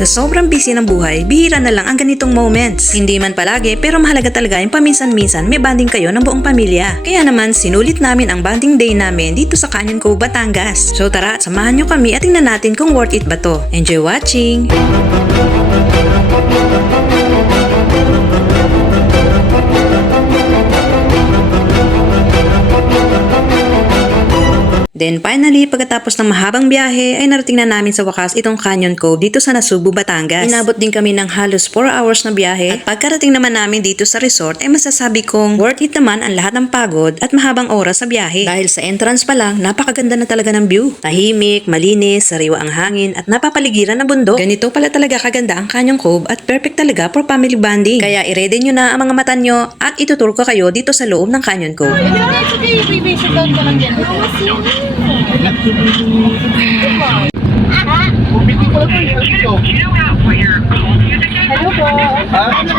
Sa sobrang busy ng buhay, bihira na lang ang ganitong moments. Hindi man palagi pero mahalaga talaga yung paminsan-minsan may bonding kayo ng buong pamilya. Kaya naman sinulit namin ang bonding day namin dito sa Canyon Cove, Batangas. So tara, samahan nyo kami at tingnan natin kung worth it ba to. Enjoy watching! Then finally, pagkatapos ng mahabang biyahe ay narating na namin sa wakas itong Canyon Cove dito sa Nasugbu, Batangas. Inabot din kami ng halos 4 hours na biyahe at pagkarating naman namin dito sa resort ay masasabi kong worth it naman ang lahat ng pagod at mahabang oras sa biyahe. Dahil sa entrance pa lang, napakaganda na talaga ng view. Tahimik, malinis, sariwa ang hangin at napapaligiran ng bundok. Ganito pala talaga kaganda ang Canyon Cove at perfect talaga for family bonding. Kaya i-ready nyo na ang mga mata nyo at ituturo ko kayo dito sa loob ng Canyon Cove. Hello po.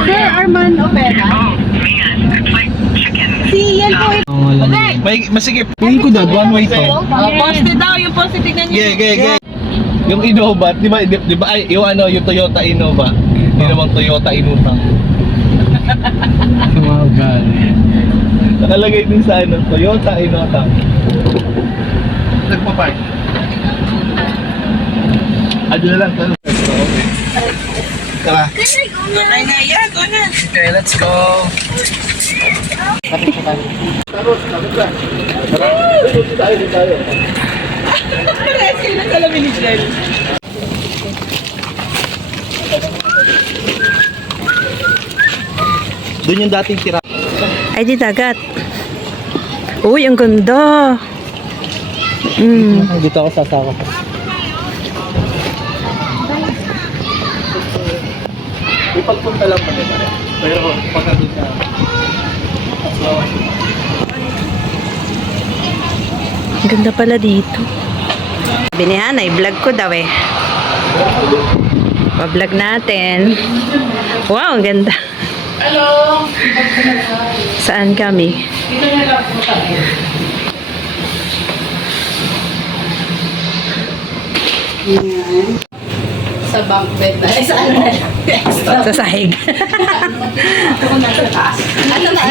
Sir Arman Opera. Si yan po. Masigip. Tingin ko dad, one way to. Poste daw, yung poste tignan niyo. Ge. Yung Innova, di ba ay yung yung Toyota Innova. Hindi naman Toyota Innova. Tumagal. Nakalagay din sa Toyota Innova. Nagpa-park. Ado na lang. Okay. Tara. Go na. Okay, let's go. Tayo. Doon yung dating tira. Ay, di dagat. Uy, ang ganda. Dito ako sasawa. Ipagpunta lang pa pare. Pero pagkatid ka. Ang ganda pala dito. Binihan ay vlog ko daw eh. Pa-vlog natin. Wow, ang ganda. Hello. Saan kami? Dito na lang po tayo. Sa bunk bed na. Ay, saan na? Sa sahig. Ako nasa taas. Ano na?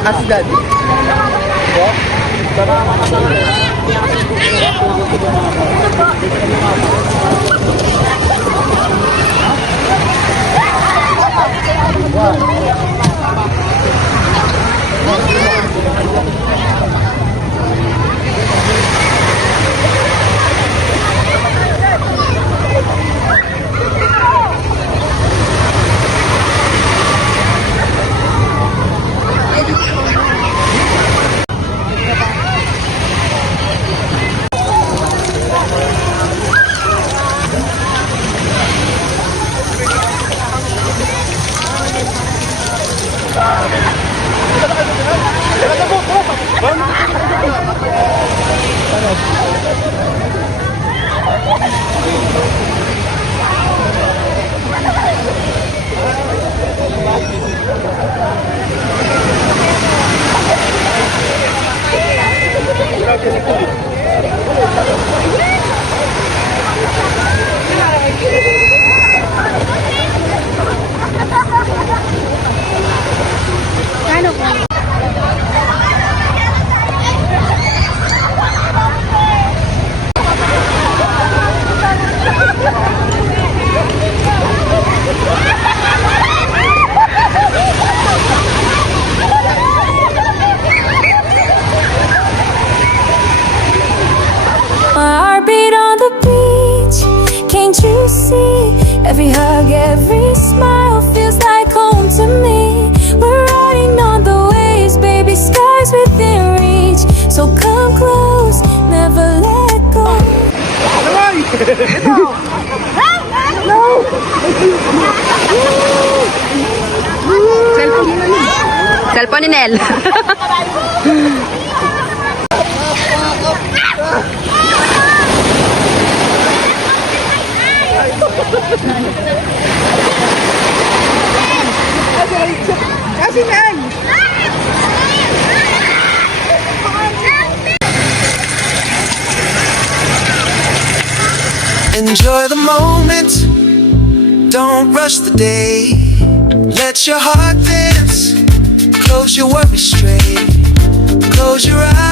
Asgad. Every hug, every smile feels like home to me. We're riding on the waves, baby, skies within reach. So come close, never let go. Cellphone ni Nel. Enjoy the moment, don't rush the day. Let your heart dance, close your worries straight. Close your eyes.